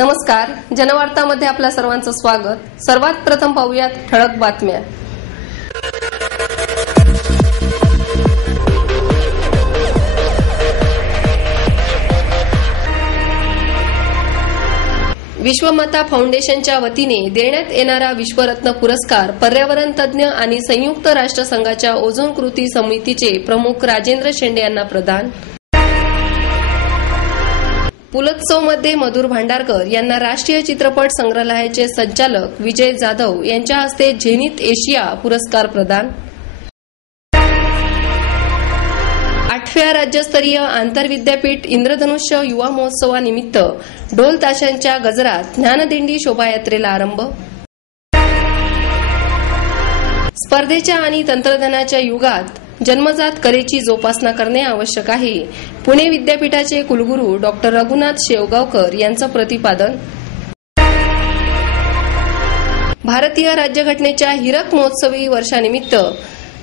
नमस्कार, जनवार्तामध्ये आपल्या सर्वांचं स्वागत। सर्वात प्रथम पाहूयात ठळक बातम्या। विश्वमाता फाउंडेशनच्या वतीने देण्यात येणारा विश्वरत्न पुरस्कार पर्यावरण तज्ज्ञ आणि संयुक्त राष्ट्रसंघाच्या ओझोन कृती समितीचे प्रमुख राजेंद्र शेंडे यांना प्रदान। पुलोत्सवमध्ये मधुर भांडारकर यांना राष्ट्रीय चित्रपट संग्रहालयाचे संचालक विजय जाधव यांच्या हस्ते झेनिथ एशिया पुरस्कार प्रदान। 8व्या राज्यस्तरीय आंतरविद्यापीठ इंद्रधनुष्य युवा महोत्सवानिमित्त ढोल ताशांच्या गजरात ज्ञानदिंडी शोभायात्रेला आरंभ। स्पर्धेच्या आणि तंत्रज्ञानाच्या युगात जन्मजात कलेची जोपासना करणे आवश्यक आहे, पुणे विद्यापीठाचे कुलगुरू डॉक्टर रघुनाथ शेवगावकर यांचं प्रतिपादन। भारतीय राज्यघटनेच्या हीरक महोत्सवी वर्षानिमित्त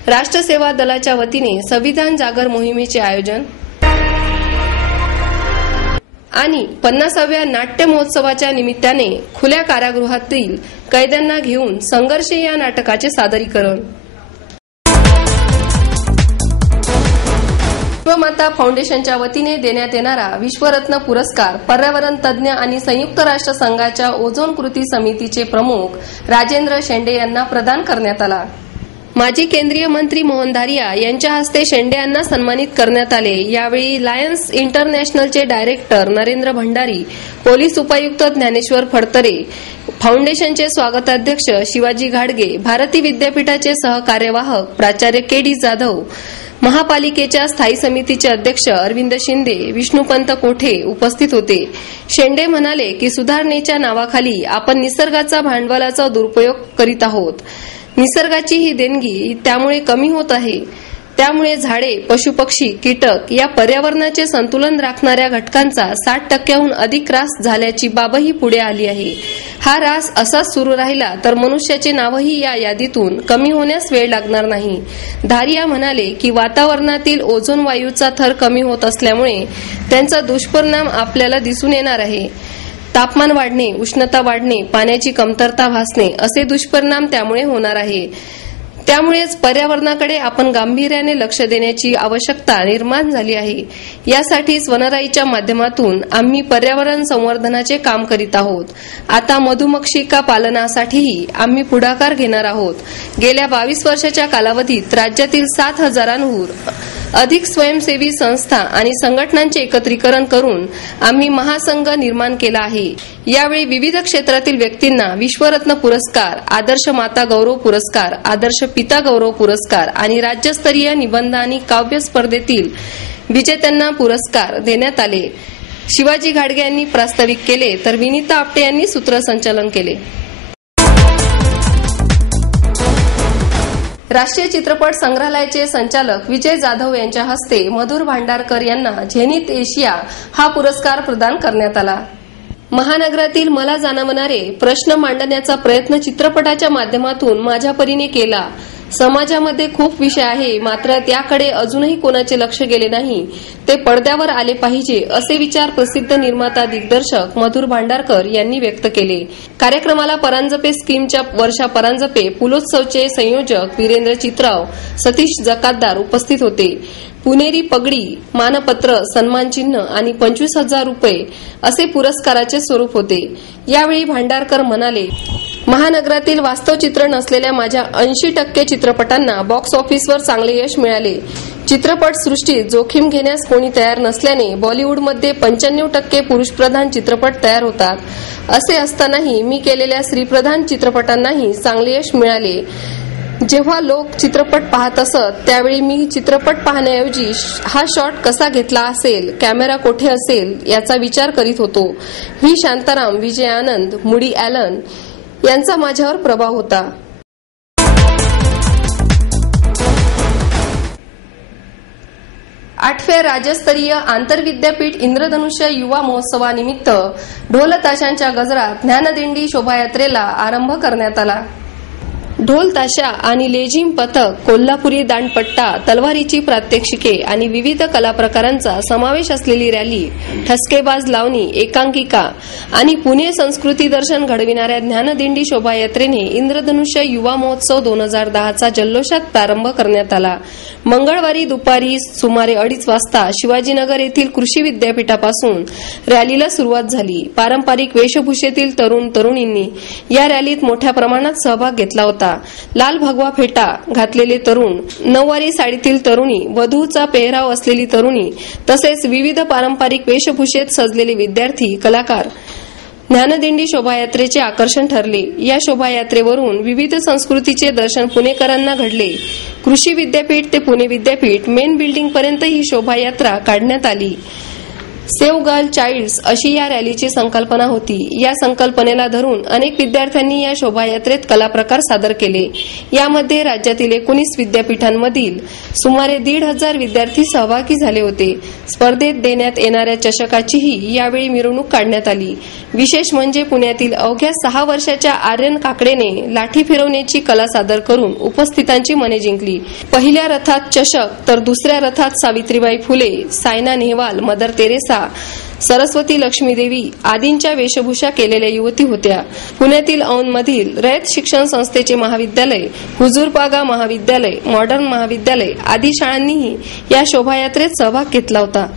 राष्ट्रसेवा दलाच्या वतीने संविधान जागर मोहिमेचे आयोजन आणि 50व्या नाट्य महोत्सवाच्या निमित्ताने खुल्या कारागृहातील कैद्यांना घेऊन संघर्ष या नाटकाचे सादरीकरण। विश्वमाता फाउंडेशनच्या वतीने देण्यात येणारा विश्वरत्न पुरस्कार पर्यावरण तज्ज्ञ आणि संयुक्त राष्ट्रसंघाच्या ओझोन कृती समितीचे प्रमुख राजेंद्र शेंडे यांना प्रदान करण्यात आला। माजी केंद्रीय मंत्री मोहन धारिया यांच्या हस्ते शेंडे यांना सन्मानित करण्यात आले। यावेळी लायन्स इंटरनॅशनलचे डायरेक्टर नरेंद्र भंडारी, पोलीस उपायुक्त ज्ञानेश्वर फडतरे, फाउंडेशनचे स्वागताध्यक्ष शिवाजी घाडगे, भारती विद्यापीठाचे सहकार्यवाहक प्राचार्य के.डी. जाधव, महापालिकेच्या स्थायी समितीचे अध्यक्ष अरविंद शिंदे, विष्णुपंत कोठे उपस्थित होते। शेंडे म्हणाले की सुधारणेच्या नावाखाली आपण निसर्गाचा भांडवलाचा दुरुपयोग करीत आहोत। निसर्गाची ही देणगी त्यामुळे कमी होत आहे। त्यामुळे झाडे, पशुपक्षी, कीटक या पर्यावरणाचे संतुलन राखणाऱ्या घटकांचा 60% अधिक ऱ्हास झाल्याची बाबही पुढे आली आहे। हा ऱ्हास असाच सुरू राहिला तर मनुष्याचे नावही या यादीतून कमी होण्यास वेळ लागणार नाही। धारिया म्हणाले की वातावरणातील ओझोन वायूचा थर कमी होत असल्यामुळे त्यांचा दुष्परिणाम आपल्याला दिसून येणार आहे। तापमान वाढणे, उष्णता वाढणे, पाण्याची कमतरता भासणे असे दुष्परिणाम त्यामुळे होणार आहे। त्यामुळेच पर्यावरणाकडे आपण गांभीर्याने लक्ष देण्याची आवश्यकता निर्माण झाली आहे। यासाठीच वनराईच्या माध्यमातून आम्ही पर्यावरण संवर्धनाचे काम करीत आहोत। आता मधुमक्षिका पालनासाठीही आम्ही पुढाकार घेणार आहोत। गेल्या 22 वर्षाच्या कालावधीत राज्यातील 7,000हून अधिक स्वयंसेवी संस्था आणि संघटनांचे एकत्रीकरण करून आम्ही महासंघ निर्माण केला आहे। यावेळी विविध क्षेत्रातील व्यक्तींना विश्वरत्न पुरस्कार, आदर्श माता गौरव पुरस्कार, आदर्श पिता गौरव पुरस्कार आणि राज्यस्तरीय निबंध आणि काव्य स्पर्धेतील विजेत्यांना पुरस्कार देण्यात आले। शिवाजी घाडगे यांनी प्रास्ताविक केले तर विनीता आपटे यांनी सूत्रसंचालन केले। राष्ट्रीय चित्रपट संग्रहालयाचे संचालक विजय जाधव यांच्या हस्ते मधुर भांडारकर यांना झेनिथ एशिया हा पुरस्कार प्रदान करण्यात आला। महानगरातील मला जाणवणारे प्रश्न मांडण्याचा प्रयत्न चित्रपटाच्या माध्यमातून माझ्या परीने केला। समाजामध्ये खूप विषय आहे, मात्र त्याकडे अजूनही कोणाचे लक्ष गेले नाही, ते पडद्यावर आले पाहिजे असे विचार प्रसिद्ध निर्माता दिग्दर्शक मधुर भांडारकर यांनी व्यक्त केले। कार्यक्रमाला परांजपे स्कीमच्या वर्षा परांजपे, पुलोत्सवचे संयोजक वीरेंद्र चित्राव, सतीश जकातदार उपस्थित होते। पुणेरी पगडी, मानपत्र, सन्मानचिन्ह आणि 25,000 रुपये असे पुरस्काराचे स्वरूप होते। यावेळी भांडारकर म्हणाले, महानगरातील वास्तव चित्र नसलेल्या माझ्या 80% चित्रपटांना बॉक्स ऑफिसवर चांगले यश मिळाले। चित्रपट सृष्टीत जोखीम घेण्यास कोणी तयार नसल्याने बॉलिवूडमध्ये 95% पुरुषप्रधान चित्रपट तयार होतात। असे असतानाही मी केलेल्या स्त्रीप्रधान चित्रपटांनाही चांगले यश मिळाले। जेव्हा लोक चित्रपट पाहत असत त्यावेळी मी चित्रपट पाहण्याऐवजी हा शॉट कसा घेतला असेल, कॅमेरा कोठे असेल याचा विचार करीत होतो। व्ही शांताराम, विजय आनंद, मुडी ॲलन यांचा माझ्यावर प्रभाव होता। आठव्या राज्यस्तरीय आंतरविद्यापीठ इंद्रधनुष्य युवा ढोल ताशा आणि लेझिम पथक, कोल्हापुरी दांडपट्टा, तलवारीची प्रात्यक्षिके आणि विविध कला प्रकारांचा समावेश असलेली रॅली, ठसकेबाज लावणी, एकांकिका आणि पुणे संस्कृती दर्शन घडविणाऱ्या ज्ञानदिंडी शोभायात्रेने इंद्रधनुष्य युवा महोत्सव 2010चा जल्लोषात प्रारंभ करण्यात आला. मंगळवारी दुपारी सुमारे 2:30 वाजता शिवाजीनगर येथील कृषी विद्यापीठापासून रॅलीला सुरुवात झाली. पारंपरिक वेशभूषेतील तरुण तरुणींनी या रॅलीत मोठ्या प्रमाणात सहभाग घेतला होता. लाल भगवा फेटा घातलेले तरुण, नऊवारी साडीतील तरुणी, वधूचा पेहराव असलेली तरुणी तसेच विविध पारंपरिक वेशभूषेत सजलेले विद्यार्थी, कलाकार ज्ञानदिंडी शोभायात्रेचे आकर्षण ठरले. या शोभायात्रेवरून विविध संस्कृतीचे दर्शन पुणेकरांना घडले. कृषी विद्यापीठ ते पुणे विद्यापीठ मेन बिल्डिंग पर्यंत ही शोभायात्रा काढण्यात आली. सेव्ह गर्ल चाइल्ड्स अशी या रॅलीची संकल्पना होती. या संकल्पनेला धरून अनेक विद्यार्थ्यांनी या शोभायात्रेत कलाप्रकार सादर केले. यामध्ये राज्यातील 19 विद्यापीठांमधील सुमारे 1,500 विद्यार्थी सहभागी झाले होते. स्पर्धेत देण्यात येणाऱ्या चषकाचीही यावेळी मिरवणूक काढण्यात आली. विशेष म्हणजे पुण्यातील अवघ्या 6 वर्षाच्या आर्यन काकडेने लाठी फिरवण्याची कला सादर करून उपस्थितांची मने जिंकली. पहिल्या रथात चषक तर दुसऱ्या रथात सावित्रीबाई फुले, सायना नेहवाल, मदर तेरेसा, सरस्वती लक्ष्मी देवी आदींच्या वेशभूषा केलेल्या युवती होत्या. पुण्यातील औंधमधील रयत शिक्षण संस्थेचे महाविद्यालय, हुजूरपागा महाविद्यालय, मॉडर्न महाविद्यालय आदी शाळांनीही या शोभायात्रेत सहभाग घेतला होता.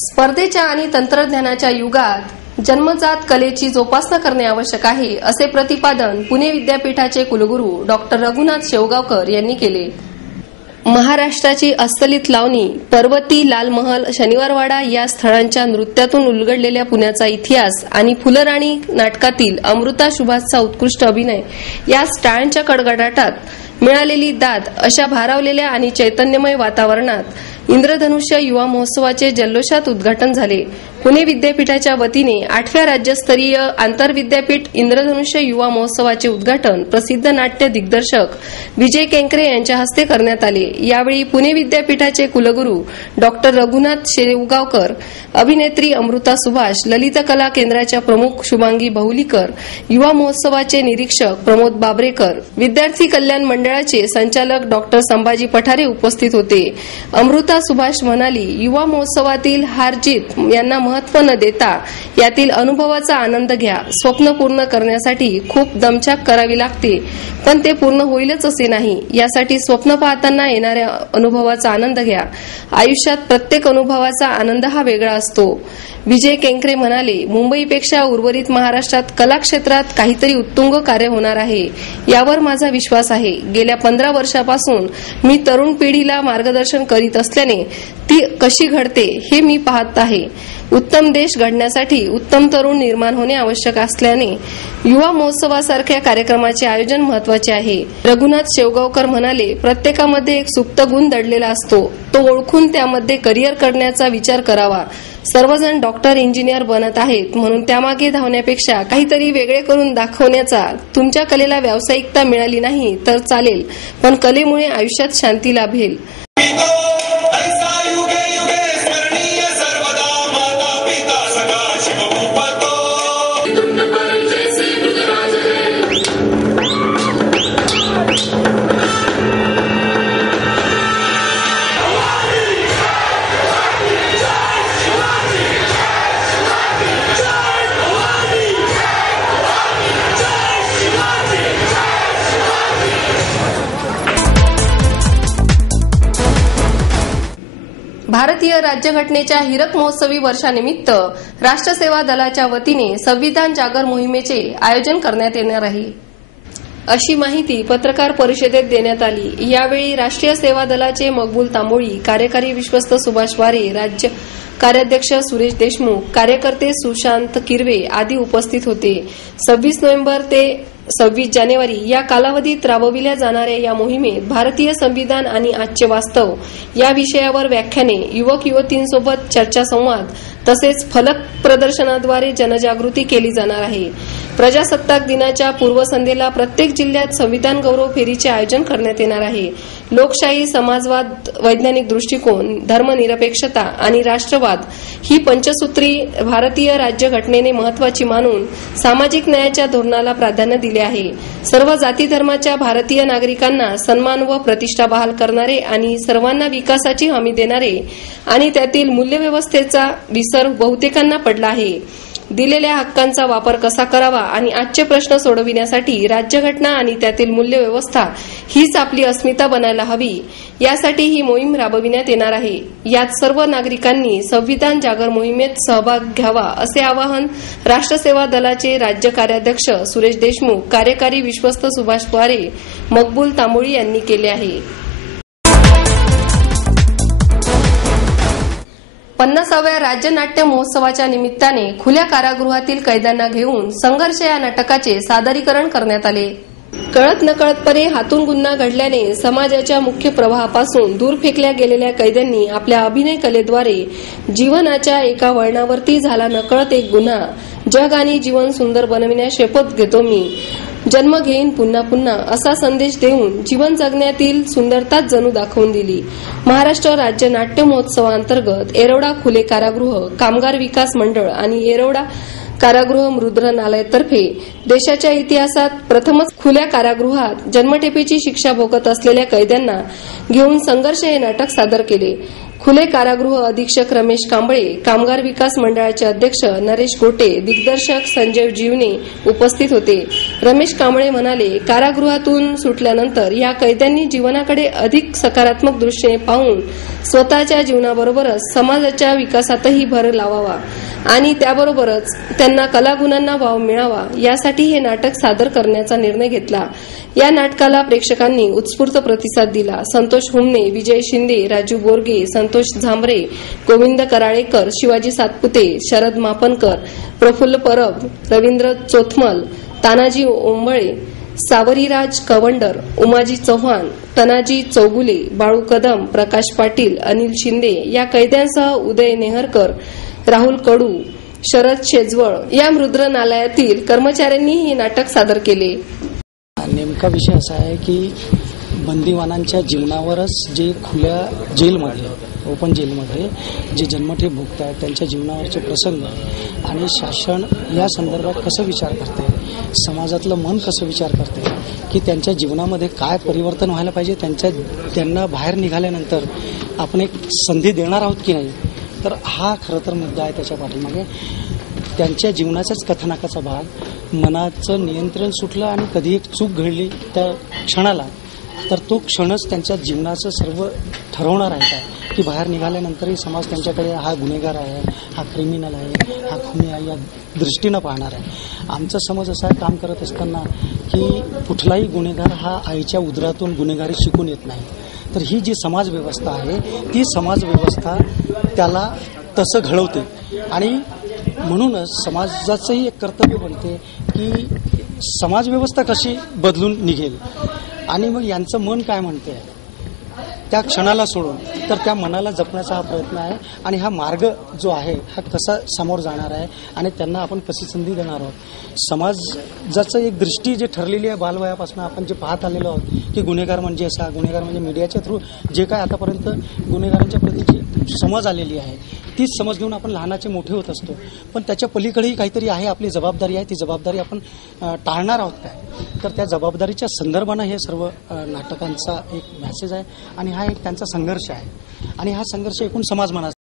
स्पर्धेच्या आणि तंत्रज्ञानाच्या युगात जन्मजात कलेची जोपासना करणे आवश्यक आहे, असे प्रतिपादन पुणे विद्यापीठाचे कुलगुरू डॉक्टर रघुनाथ शेवगावकर यांनी केले. महाराष्ट्राची अस्खलित लावणी, पर्वती, लाल महल, शनिवारवाडा या स्थळांच्या नृत्यातून उलगडलेल्या पुण्याचा इतिहास आणि फुलराणी नाटकातील अमृता सुभाषचा उत्कृष्ट अभिनय या स्टाळांच्या कडकडाटात मिळालेली दाद अशा भारावलेल्या आणि चैतन्यमय वातावरणात इंद्रधनुष्य युवा महोत्सवाचे जल्लोषात उद्घाटन झाले. पुणे विद्यापीठाच्या वतीने 8व्या राज्यस्तरीय आंतरविद्यापीठ इंद्रधनुष्य युवा महोत्सवाचे उद्घाटन प्रसिद्ध नाट्य दिग्दर्शक विजय केंकरे यांच्या हस्ते करण्यात आले. यावेळी पुणे विद्यापीठाचे कुलगुरू डॉक्टर रघुनाथ शेवगावकर, अभिनेत्री अमृता सुभाष, ललित कला केंद्राच्या प्रमुख शुभांगी बहुलीकर, युवा महोत्सवाचे निरीक्षक प्रमोद बाबरेकर, विद्यार्थी कल्याण मंडळाचे संचालक डॉक्टर संभाजी पठारे उपस्थित होते. अमृता सुभाष म्हणाली, युवा महोत्सवातील हार जीत यांना महत्व न देता यातील अनुभवाचा आनंद घ्या. स्वप्न पूर्ण करण्यासाठी खूप दमछाक करावी लागते, पण ते पूर्ण होईलच असे नाही. यासाठी स्वप्न पाहताना येणाऱ्या अनुभवाचा आनंद घ्या. आयुष्यात प्रत्येक अनुभवाचा आनंद हा वेगळा असतो. विजय केंकरे म्हणाले, मुंबईपेक्षा उर्वरित महाराष्ट्रात कला क्षेत्रात काहीतरी उत्तुंग कार्य होणार आहे, यावर माझा विश्वास आहे. गेल्या 15 वर्षापासून मी तरुण पिढीला मार्गदर्शन करीत असल्याने ती कशी घडते हे मी पाहत आहे. उत्तम देश घडण्यासाठी उत्तम तरुण निर्माण होणे आवश्यक असल्याने युवा महोत्सवासारख्या कार्यक्रमाचे आयोजन महत्वाचे आहे. रघुनाथ शेवगावकर म्हणाले, प्रत्येकामध्ये एक सुप्त गुण दडलेला असतो, तो ओळखून त्यामध्ये करिअर करण्याचा विचार करावा. सर्वजण डॉक्टर, इंजिनियर बनत आहेत म्हणून त्यामागे धावण्यापेक्षा काहीतरी वेगळे करून दाखवण्याचा, तुमच्या कलेला व्यावसायिकता मिळाली नाही तर चालेल, पण कलेमुळे आयुष्यात शांती लाभेल. भारतीय राज्यघटनेच्या हीरक महोत्सवी वर्षानिमित्त राष्ट्रसेवा दलाच्या वतीने संविधान जागर मोहिमेचे आयोजन करण्यात येणार आहे, अशी माहिती पत्रकार परिषदेत देण्यात आली। यावेळी राष्ट्रीय सेवा दलाचे मकबूल तांबोळी, कार्यकारी विश्वस्त सुभाष वारे, राज्य कार्याध्यक्ष सुरेश देशमुख, कार्यकर्ते सुशांत किरवे आदी उपस्थित होते। 26 नोव्हेंबर ते 26 जानेवारी या कालावधीत राबविल्या जाणाऱ्या या मोहिमेत भारतीय संविधान आणि आजचे वास्तव या विषयावर व्याख्याने, युवक युवतींसोबत चर्चासंवाद तसेच फलक प्रदर्शनाद्वारे जनजागृती केली जाणार आहे। प्रजासत्ताक दिनाच्या पूर्वसंध्येला प्रत्येक जिल्ह्यात संविधान गौरव फेरीचे आयोजन करण्यात येणार आहे। लोकशाही, समाजवाद, वैज्ञानिक दृष्टिकोन, धर्मनिरपेक्षता आणि राष्ट्रवाद ही पंचसूत्री भारतीय राज्यघटनेने महत्वाची मानून सामाजिक न्यायाच्या धोरणाला प्राधान्य दिले आहे। सर्व जाती धर्माच्या भारतीय नागरिकांना सन्मान व प्रतिष्ठा बहाल करणारे आणि सर्वांना विकासाची हमी देणारे आणि त्यातील मूल्यव्यवस्थेचा विसर बहुतेकांना पडला आहे। दिलेल्या हक्कांचा वापर कसा करावा आणि आजचे प्रश्न सोडविण्यासाठी राज्यघटना आणि त्यातील मूल्यव्यवस्था हीच आपली अस्मिता बनायला हवी, यासाठी ही मोहीम राबविण्यात येणार आहे। यात सर्व नागरिकांनी संविधान जागर मोहिमेत सहभाग घ्यावा असे आवाहन राष्ट्रसेवा दलाचे राज्य कार्याध्यक्ष सुरेश देशमुख, कार्यकारी विश्वस्त सुभाष वारे, मकबूल तांबोळी यांनी केले आहे। 50व्या राज्य नाट्य महोत्सवाच्या निमित्ताने खुल्या कारागृहातील कैद्यांना घेऊन संघर्ष या नाटकाचे सादरीकरण करण्यात आले। कळत नकळतपणे हातून गुन्हा घडल्याने समाजाच्या मुख्य प्रवाहापासून दूर फेकल्या गेलेल्या कैद्यांनी आपल्या अभिनय कलेद्वारे जीवनाच्या एका वळणावरती झाला नकळत एक गुन्हा, जग आणि जीवन सुंदर बनविण्यास शपथ घेतो मी, जन्म घेईन पुन्हा पुन्हा असा संदेश देऊन जीवन जगण्यातील सुंदरताच जणू दाखवून दिली। महाराष्ट्र राज्य नाट्य महोत्सवाअंतर्गत येरवडा खुले कारागृह, कामगार विकास मंडळ आणि येरवडा कारागृह मुद्रणालयातर्फे देशाच्या इतिहासात प्रथमच खुल्या कारागृहात जन्मठेपेची शिक्षा भोगत असलेल्या कैद्यांना घेऊन संघर्ष हे नाटक सादर केले। खुले कारागृह अधीक्षक रमेश कांबळे, कामगार विकास मंडळाचे अध्यक्ष नरेश गोटे, दिग्दर्शक संजय जीवने उपस्थित होते। रमेश कांबळे म्हणाले, कारागृहातून सुटल्यानंतर या कैद्यांनी जीवनाकडे अधिक सकारात्मक दृष्टीने पाहून स्वतःच्या जीवनाबरोबरच समाजाच्या विकासातही भर लावावा आणि त्याबरोबरच त्यांना कलागुणांना वाव मिळावा यासाठी हे नाटक सादर करण्याचा निर्णय घेतला। या नाटकाला प्रेक्षकांनी उत्स्फूर्त प्रतिसाद दिला। संतोष हुमणे, विजय शिंदे, राजू बोरगे, संतोष झांबरे, गोविंद कराळेकर, शिवाजी सातपुते, शरद मापनकर, प्रफुल्ल परब, रवींद्र चोथमल, तानाजी ओंबळे, सावरीराज कवंडर, उमाजी चव्हाण, तनाजी चौगुले, बाळू कदम, प्रकाश पाटील, अनिल शिंदे या कैद्यांसह उदय नेहरकर, राहुल कडू, शरद शेजवळ या मुद्रणालयातील कर्मचाऱ्यांनी हे नाटक सादर केले। नेमका विषय असा आहे की बंदीवानांच्या जीवनावरच जे खुल्या जेलमध्ये, ओपन जेलमध्ये जे जन्मठेप भोगतात त्यांच्या जीवनावरचे प्रसंग आणि शासन या संदर्भात कसं विचार करते, समाजातलं मन कसं विचार करते की त्यांच्या जीवनामध्ये काय परिवर्तन व्हायला पाहिजे, त्यांना बाहेर निघाल्यानंतर आपण एक संधी देणार आहोत की नाही, तर हा खरं तर मुद्दा आहे त्याच्या पाठीमागे। त्यांच्या जीवनाचाच कथानकाचा भाग, मनाचं नियंत्रण सुटलं आणि कधी एक चूक घडली त्या क्षणाला, तर तो क्षणच त्यांच्या जीवनाचं सर्व ठरवणार आहे का की बाहेर निघाल्यानंतरही समाज त्यांच्याकडे हा गुन्हेगार आहे, हा क्रिमिनल आहे, हा खुनी आहे या दृष्टीनं पाहणार आहे। आमचा समज असा काम करत असताना की कुठलाही गुन्हेगार हा आईच्या उदरातून गुन्हेगारी शिकून येत नाही, तर ही जी समाजव्यवस्था आहे ती समाजव्यवस्था त्याला तसं घडवते आणि म्हणूनच समाजाचंही एक कर्तव्य बनते की समाजव्यवस्था कशी बदलून निघेल आणि मग यांचं मन काय म्हणते त्या क्षणाला सोडून, तर त्या मनाला जपण्याचा हा प्रयत्न आहे आणि हा मार्ग जो आहे हा कसा समोर जाणार आहे आणि त्यांना आपण कशी संधी देणार आहोत। समाजाचं एक दृष्टी जी ठरलेली आहे बालवयापासून आपण जे पाहत आलेलो आहोत की गुन्हेगार म्हणजे असा, गुन्हेगार म्हणजे मीडियाच्या थ्रू जे काय आतापर्यंत गुन्हेगारांच्या प्रतीची समज आलेली आहे तीच समज घेऊन आपण लहानाचे मोठे होत असतो, पण त्याच्या पलीकडेही काहीतरी आहे, आपली जबाबदारी आहे, ती जबाबदारी आपण टाळणार आहोत काय, तर त्या जबाबदारीच्या संदर्भानं हे सर्व नाटकांचा एक मेसेज आहे आणि हा एक त्यांचा संघर्ष आहे आणि हा संघर्ष एकूण समाज मनाचा